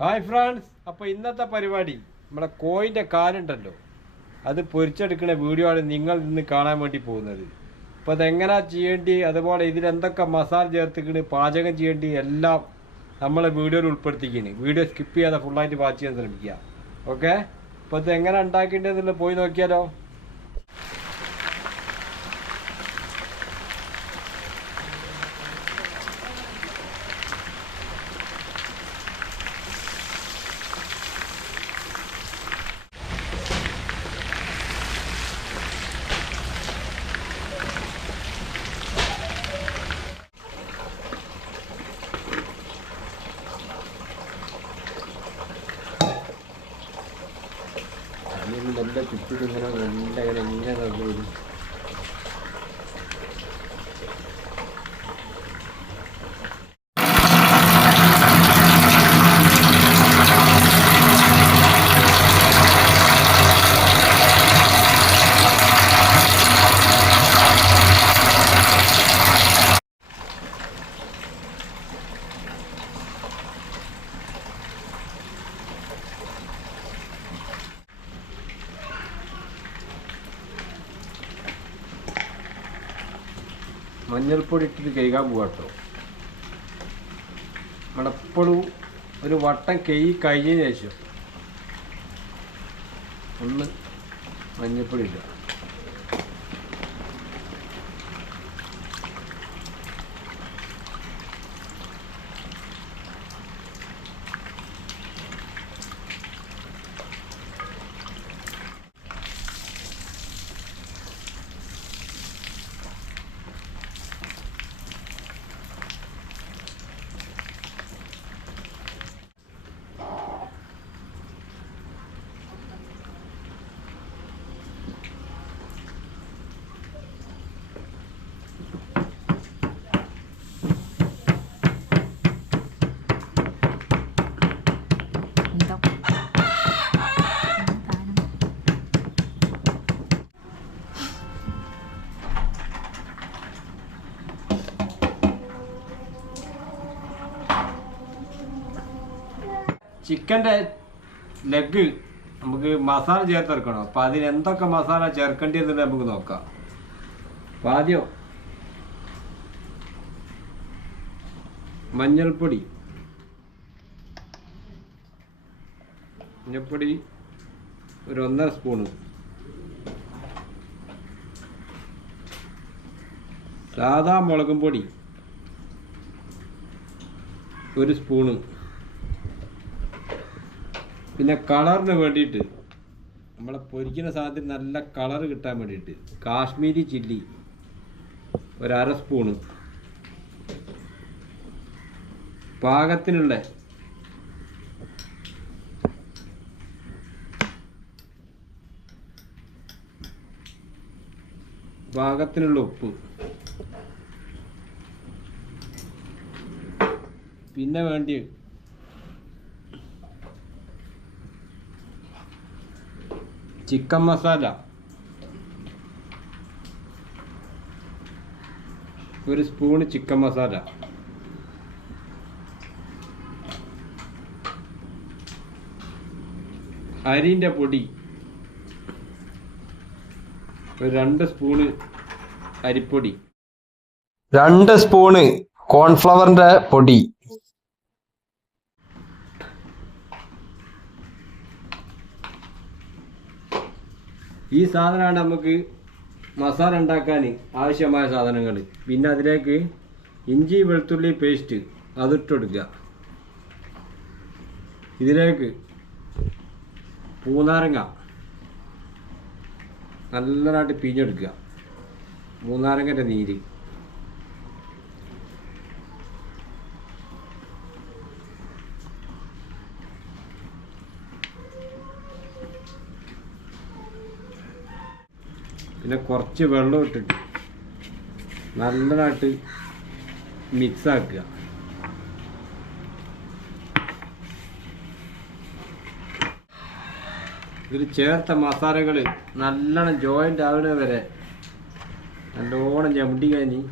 Hi friends, അപ്പോൾ ഇന്നത്തെ പരിപാടി നമ്മുടെ കോയിൻ്റെ കാലുണ്ടല്ലോ, അത് പൊരിച്ചെടുക്കുന്ന വീഡിയോ ആണ് നിങ്ങൾ ഇന്ന് കാണാൻ വേണ്ടി പോകുന്നത്. അപ്പോൾ അതെങ്ങനെയാ ചെയ്യേണ്ടി, അതുപോലെ ഇതിലെന്തൊക്കെ മസാല ചേർത്തിക്കണ്, പാചകം ചെയ്യേണ്ടി എല്ലാം നമ്മളെ വീഡിയോയിൽ ഉൾപ്പെടുത്തിക്കുന്നു. വീഡിയോ സ്കിപ്പ് ചെയ്യാതെ ഫുള്ളായിട്ട് വാച്ച് ചെയ്യാൻ ശ്രമിക്കുക. ഓക്കെ, അപ്പോൾ ഇത് എങ്ങനെ ഉണ്ടാക്കേണ്ടതെന്നുള്ളത് പോയി നോക്കിയാലോ. നല്ല ചുറ്റിട്ട് ഇങ്ങനെ ഇങ്ങനെ നടന്നു വരും. മഞ്ഞൾപ്പൊടി ഇട്ടിട്ട് കഴുകാൻ പോവാട്ടോ. നമ്മളെപ്പോഴും ഒരു വട്ടം കഴിഞ്ഞതിന് ശേഷം ഒന്ന് മഞ്ഞൾപ്പൊടി ഇടുക. ചിക്കൻ്റെ ലെഗ് നമുക്ക് മസാല ചേർത്തെടുക്കണം. അപ്പോൾ അതിന് എന്തൊക്കെ മസാല ചേർക്കേണ്ടതെന്ന് നമുക്ക് നോക്കാം. അപ്പോൾ ആദ്യം മഞ്ഞൾപ്പൊടി ഒരു 1.5 സ്പൂണ്, സാദാ മുളകും പൊടി 1 സ്പൂണ്, പിന്നെ കളറിന് വേണ്ടിയിട്ട് നമ്മളെ പൊരിക്കുന്ന സാധനത്തിന് നല്ല കളർ കിട്ടാൻ വേണ്ടിയിട്ട് കാശ്മീരി ചില്ലി 1/2 സ്പൂണ്, പാകത്തിനുള്ള ഉപ്പ്, പിന്നെ വേണ്ടി chicken masala 1 spoon, chicken masala, അരിൻ്റെ പൊടി 2 സ്പൂണ്, അരിപ്പൊടി 2 സ്പൂണ്, കോൺഫ്ലവറിൻ്റെ പൊടി, ഈ സാധനമാണ് നമുക്ക് മസാല ഉണ്ടാക്കാൻ ആവശ്യമായ സാധനങ്ങൾ. പിന്നെ അതിലേക്ക് ഇഞ്ചി വെളുത്തുള്ളി പേസ്റ്റ് അതിട്ട് കൊടുക്കുക. ഇതിലേക്ക് പൂനാരങ്ങ നല്ലതായിട്ട് പിഴിഞ്ഞെടുക്കുക, പൂനാരങ്ങൻ്റെ നീര്, പിന്നെ കുറച്ച് വെള്ളം ഇട്ടിട്ട് നല്ലതായിട്ട് മിക്സ് ആക്കുക. ഇതിൽ ചേർത്ത മസാലകൾ നല്ലോണം ജോയിൻ്റ് ആവുന്ന വരെ നല്ലോണം ചവിട്ടി കഴിഞ്ഞ്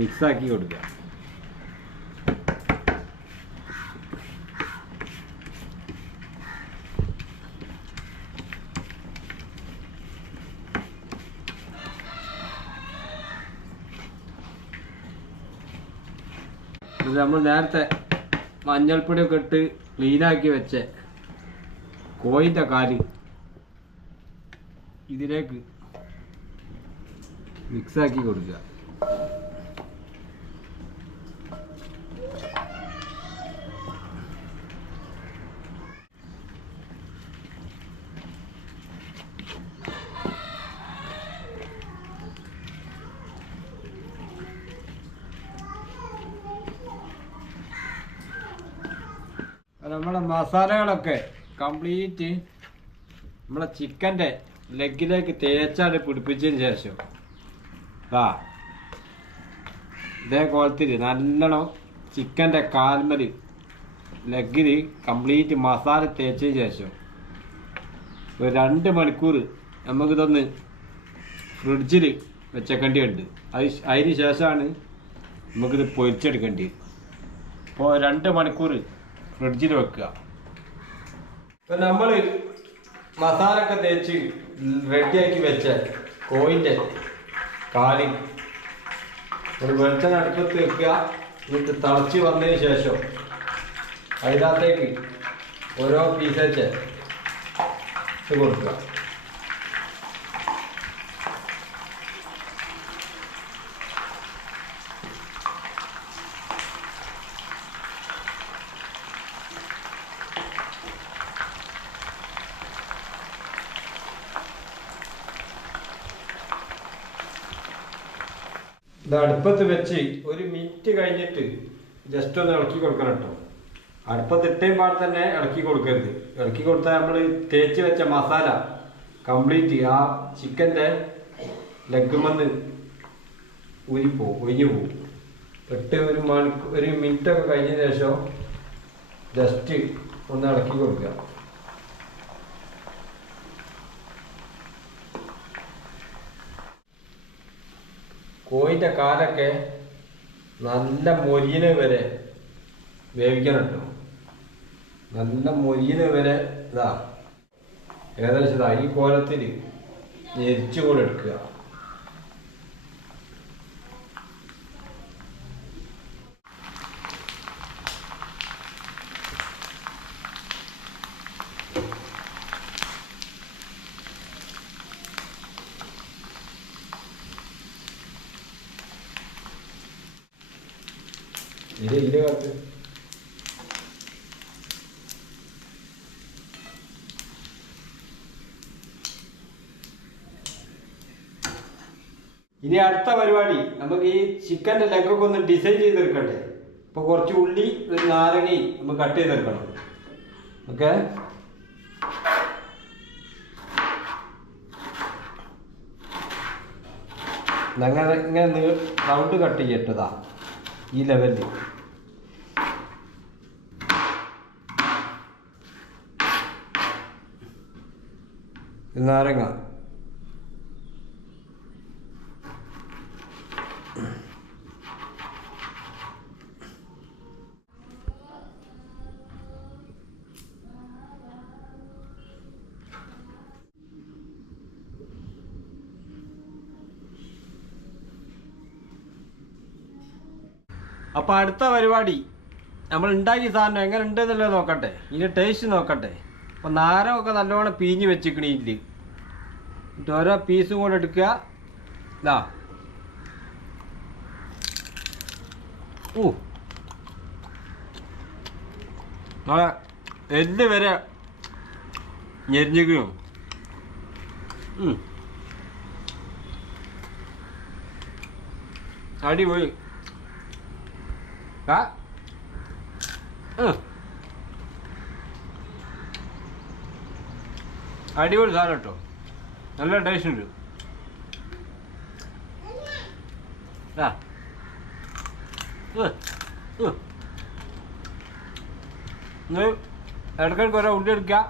മിക്സാക്കി കൊടുക്കുക. നമ്മൾ നേരത്തെ മഞ്ഞൾപ്പൊടിയൊക്കെ ഇട്ട് ക്ലീനാക്കി വെച്ച കോഴിൻ്റെ കാല് ഇതിലേക്ക് മിക്സാക്കി കൊടുക്കുക. നമ്മളെ മസാലകളൊക്കെ കംപ്ലീറ്റ് നമ്മളെ ചിക്കൻ്റെ ലെഗിലേക്ക് തേച്ചാട് പിടിപ്പിച്ചതിന് ശേഷം ഇതേ കോലത്തിൽ നല്ലോണം ചിക്കൻ്റെ കാൽമൽ ലെഗിൽ കംപ്ലീറ്റ് മസാല തേച്ചതിന് ശേഷം ഒരു 2 മണിക്കൂർ നമുക്കിതൊന്ന് ഫ്രിഡ്ജിൽ വെച്ചേക്കേണ്ടിയുണ്ട്. അതിന് ശേഷമാണ് നമുക്കിത് പൊരിച്ചെടുക്കേണ്ടത്. അപ്പോൾ 2 മണിക്കൂർ ഫ്രിഡ്ജിൽ വെക്കുക. ഇപ്പം നമ്മൾ മസാല ഒക്കെ തേച്ച് റെഡിയാക്കി വെച്ച കോഴിൻ്റെ കാല് ഒരു വെളിച്ചെണ്ണ അടുപ്പത്ത് വെക്കുക. എന്നിട്ട് തിളച്ച് വന്നതിന് ശേഷം അതിനകത്തേക്ക് ഓരോ പീസേച്ച് ഇട്ട് കൊടുക്കുക. ഇത് അടുപ്പത്ത് വെച്ച് 1 മിനിറ്റ് കഴിഞ്ഞിട്ട് ജസ്റ്റ് ഒന്ന് ഇളക്കി കൊടുക്കണം കേട്ടോ. അടുപ്പത്തിട്ടേം പാടെ തന്നെ ഇളക്കി കൊടുക്കരുത്. ഇളക്കി കൊടുത്താൽ നമ്മൾ തേച്ച് വെച്ച മസാല കംപ്ലീറ്റ് ആ ചിക്കൻ്റെ ലെഗുമെന്ന് ഒഴിഞ്ഞു പോകും. ഇട്ട് 1 മിനിറ്റൊക്കെ കഴിഞ്ഞതിന് ശേഷം ജസ്റ്റ് ഒന്ന് ഇളക്കി കൊടുക്കുക. കോഴിൻ്റെ കാലൊക്കെ നല്ല മൊരിയന് വരെ വേവിക്കണം കേട്ടോ. നല്ല മൊരിയന് വരെ ഏകദേശം ഈ കോലത്തിൽ ഞെരിച്ചു കൂടെ എടുക്കുക. ഇത് കാത്ത് ഇനി അടുത്ത പരിപാടി നമുക്ക് ഈ ചിക്കൻ്റെ ലെഗൊക്കെ ഒന്ന് ഡിസൈൻ ചെയ്തെടുക്കണ്ടേ. ഇപ്പോൾ കുറച്ച് ഉള്ളി, ഒരു നാരങ്ങയും നമുക്ക് കട്ട് ചെയ്തെടുക്കണം. ഓക്കെ, ഇങ്ങനെ റൗണ്ട് കട്ട് ചെയ്യട്ടതാ ഈ ലെവലിൽ. നാരങ്ങ അപ്പോൾ അടുത്ത പരിപാടി നമ്മൾ ഉണ്ടാക്കിയ സാധനം എങ്ങനെ ഉണ്ടെന്നുള്ളത് നോക്കട്ടെ, ഇതിൻ്റെ ടേസ്റ്റ് നോക്കട്ടെ. അപ്പോൾ നാരമൊക്കെ നല്ലോണം പീഞ്ഞ് വെച്ചിക്കണ ഇതിൽ. എന്നിട്ട് ഓരോ പീസും കൂടെ എടുക്കുക. നമ്മളെ എല്ല് വരെ ഞെരിഞ്ഞിക്കണു. അടിപൊളി. അടിപൊളി സാധനം കേട്ടോ, നല്ല ടേസ്റ്റ് ഉണ്ട്. ഇടയ്ക്കിടയ്ക്ക് ഓരോ ഉള്ളി എടുക്കുക.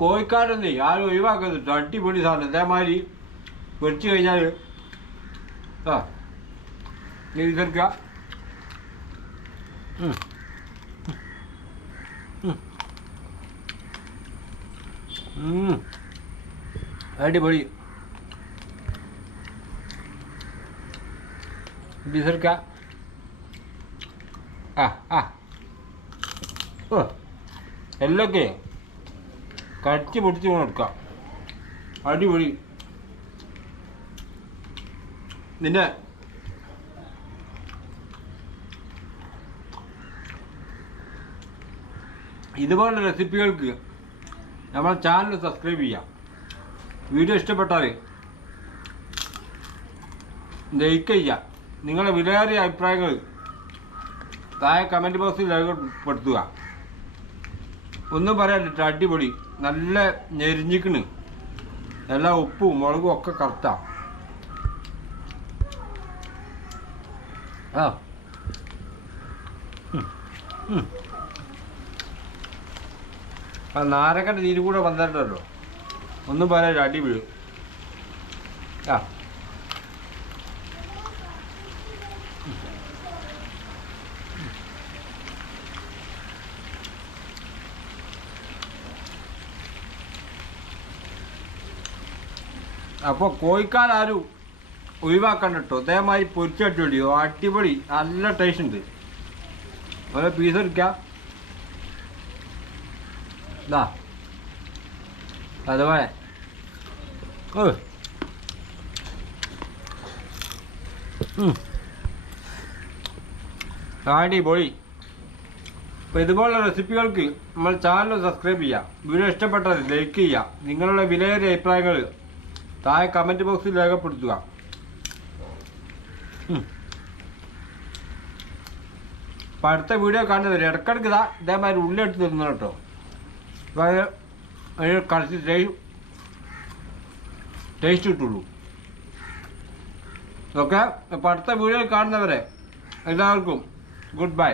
കോഴിക്കാരൊന്നേ ആരും ഒഴിവാക്കരുത്. അടിപൊളി സാധനം. ഇതേമാതിരി പൊരിച്ചു കഴിഞ്ഞാൽ ഇതെടുക്കുക. അടിപൊളി. ബീസെടുക്കാം. എല്ലൊക്കെ കടിച്ച് പൊടിച്ച് കൊടുക്കാം. അടിപൊളി. നിന്നെ ഇതുപോലുള്ള റെസിപ്പികൾക്ക് നമ്മളെ ചാനൽ സബ്സ്ക്രൈബ് ചെയ്യാം. വീഡിയോ ഇഷ്ടപ്പെട്ടാൽ ലൈക്ക് ചെയ്യാം. നിങ്ങളുടെ വിലയേറിയ അഭിപ്രായങ്ങൾ താഴെ കമൻറ്റ് ബോക്സിൽ രേഖപ്പെടുത്തുക. ഒന്നും പറയാനില്ല, അടിപൊളി. നല്ല ഞെരിഞ്ഞിക്കണ്. എല്ലാ ഉപ്പും മുളകും ഒക്കെ കറക്റ്റാണ്. നാരങ്ങൻ്റെ നീര് കൂടെ വന്നിട്ടുണ്ടല്ലോ. ഒന്നും പറയാനില്ല, അടിപൊളി. അപ്പോൾ കോഴിക്കാരും ഒഴിവാക്കണ്ട കേട്ടോ. അതേമാതിരി പൊരിച്ചടിയോ അടിപൊളി. നല്ല ടേസ്റ്റ് ഉണ്ട്. ഓരോ പീസ് എടുക്കാം. ഇതാ അതുപോലെ അടിപൊളി. അപ്പോൾ ഇതുപോലുള്ള റെസിപ്പികൾക്ക് നമ്മൾ ചാനൽ സബ്സ്ക്രൈബ് ചെയ്യുക. വീഡിയോ ഇഷ്ടപ്പെട്ടാൽ ലൈക്ക് ചെയ്യുക. നിങ്ങളുടെ വിലയേറിയ അഭിപ്രായങ്ങൾ താഴെ കമൻറ്റ് ബോക്സിൽ രേഖപ്പെടുത്തുക. അപ്പം അടുത്ത വീഡിയോ കാണുന്നവർ ഇടയ്ക്കിടയ്ക്ക് ഇതേമാതിരി ഉള്ളി എടുത്ത് തരുന്നു കേട്ടോ. അതിന് കറച്ച് ടേസ്റ്റ് കിട്ടുള്ളൂ. ഓക്കെ. അപ്പോൾ അടുത്ത വീഡിയോ കാണുന്നവരെ എല്ലാവർക്കും ഗുഡ് ബൈ.